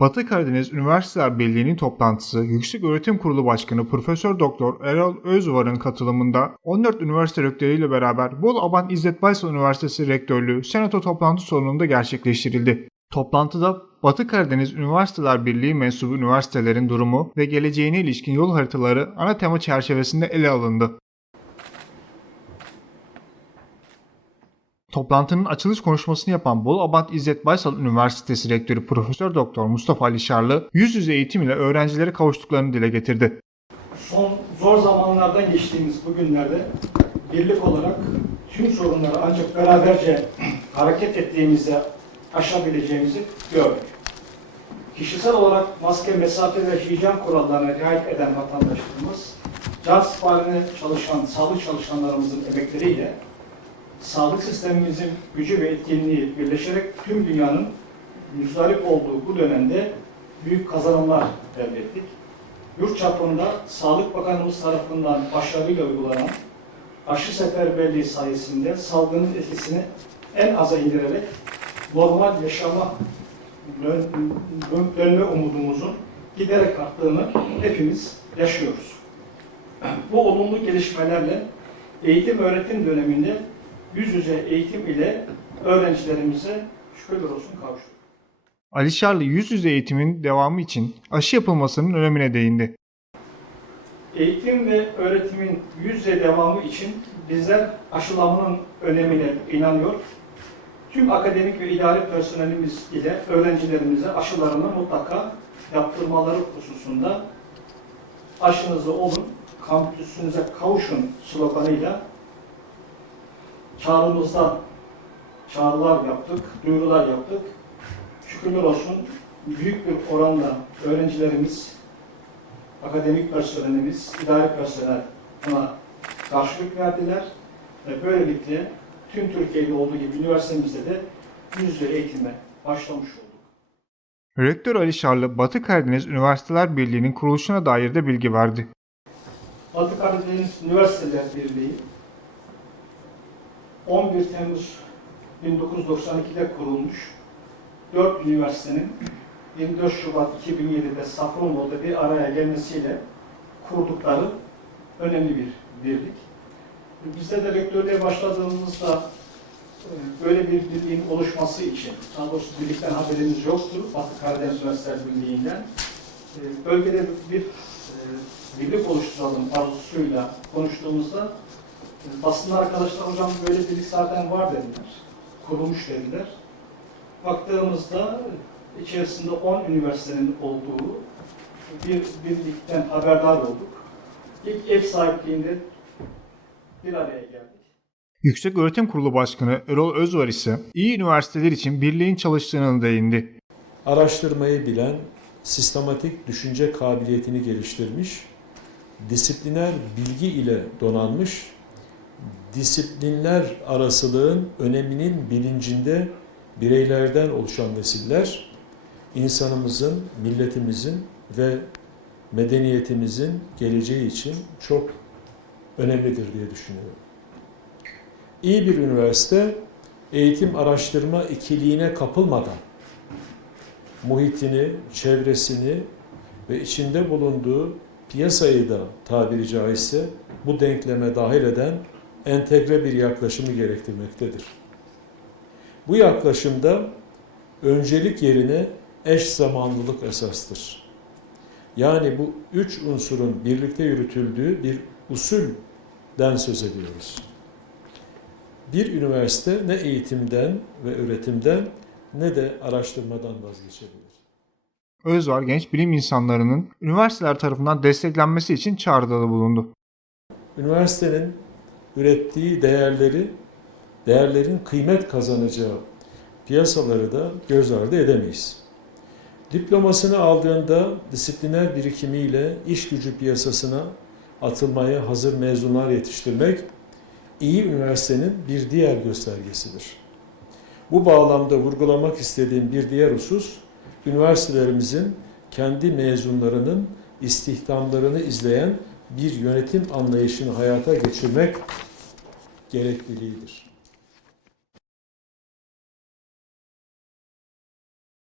Batı Karadeniz Üniversiteler Birliği'nin toplantısı Yüksek Öğretim Kurulu Başkanı Profesör Doktor Erol Özvar'ın katılımında 14 üniversite rektörüyle beraber Bolu Aban İzzet Baysal Üniversitesi Rektörlüğü Senato toplantı salonunda gerçekleştirildi. Toplantıda Batı Karadeniz Üniversiteler Birliği mensubu üniversitelerin durumu ve geleceğine ilişkin yol haritaları ana tema çerçevesinde ele alındı. Toplantının açılış konuşmasını yapan Bolu Abant İzzet Baysal Üniversitesi Rektörü Profesör Doktor Mustafa Ali Şarlı, yüz yüze eğitim ile öğrencilere kavuştuklarını dile getirdi. Son zor zamanlardan geçtiğimiz bu günlerde birlik olarak tüm sorunları ancak beraberce hareket ettiğimizde aşabileceğimizi gördük. Kişisel olarak maske, mesafe ve hijyen kurallarına riayet eden vatandaşlarımız, can siparine çalışan, sağlık çalışanlarımızın emekleriyle sağlık sistemimizin gücü ve etkinliği birleşerek tüm dünyanın müzdarip olduğu bu dönemde büyük kazanımlar elde ettik. Yurt çapında Sağlık Bakanımız tarafından başarıyla uygulanan aşı seferberliği sayesinde salgının etkisini en aza indirerek normal yaşama dön- dön- dönme umudumuzun giderek arttığını hepimiz yaşıyoruz. Bu olumlu gelişmelerle eğitim öğretim döneminde yüz yüze eğitim ile öğrencilerimize şükürler olsun kavuştuk. Ali Şarlı yüz yüze eğitimin devamı için aşı yapılmasının önemine değindi. Eğitim ve öğretimin yüz yüze devamı için bizler aşılamanın önemine inanıyor. Tüm akademik ve idari personelimiz ile öğrencilerimize aşılarını mutlaka yaptırmaları hususunda aşınızı olun, kampüsünüze kavuşun sloganıyla çağrımızda çağrılar yaptık, duyurular yaptık. Şükürler olsun büyük bir oranla öğrencilerimiz akademik personelimiz, idari personel buna karşılık verdiler. Ve böylelikle tüm Türkiye'de olduğu gibi üniversitemizde de yüz yüze eğitime başlamış olduk. Rektör Ali Şarlı, Batı Karadeniz Üniversiteler Birliği'nin kuruluşuna dair de bilgi verdi. Batı Karadeniz Üniversiteler Birliği 11 Temmuz 1992'de kurulmuş 4 üniversitenin 24 Şubat 2007'de Safranbolu'da bir araya gelmesiyle kurdukları önemli bir birlik. Bizde de rektörlüğe başladığımızda e, böyle bir birliğin oluşması için, daha doğrusu birlikten haberimiz yoktu Batı Karadeniz Üniversiteler Birliği'nden. E, Bölgede bir e, birlik oluşturalım arzusuyla konuştuğumuzda e, basın arkadaşlar hocam böyle birlik zaten var dediler. Kurulmuş dediler. Baktığımızda içerisinde 10 üniversitenin olduğu bir birlikten haberdar olduk. İlk ev sahipliğinde bir araya geldik. Yüksek Öğretim Kurulu Başkanı Erol Özvar ise iyi üniversiteler için birliğin çalıştığını değindi. araştırmayı bilen, sistematik düşünce kabiliyetini geliştirmiş, disipliner bilgi ile donanmış, disiplinler arasılığın öneminin bilincinde bireylerden oluşan nesiller, insanımızın, milletimizin ve medeniyetimizin geleceği için çok önemlidir diye düşünüyorum. İyi bir üniversite, eğitim araştırma ikiliğine kapılmadan, muhitini, çevresini ve içinde bulunduğu piyasayı da tabiri caizse bu denkleme dahil eden entegre bir yaklaşımı gerektirmektedir. Bu yaklaşımda öncelik yerine eş zamanlılık esastır. Yani bu üç unsurun birlikte yürütüldüğü bir usulden söz ediyoruz. Bir üniversite ne eğitimden ve öğretimden ne de araştırmadan vazgeçebilir. Özvar genç bilim insanlarının üniversiteler tarafından desteklenmesi için çağrıda da bulundu. Üniversitenin ürettiği değerleri, değerlerin kıymet kazanacağı piyasaları da göz ardı edemeyiz. Diplomasını aldığında disipliner birikimiyle iş gücü piyasasına atılmaya hazır mezunlar yetiştirmek iyi üniversitenin bir diğer göstergesidir. Bu bağlamda vurgulamak istediğim bir diğer husus, üniversitelerimizin kendi mezunlarının istihdamlarını izleyen bir yönetim anlayışını hayata geçirmek gerekliliğidir.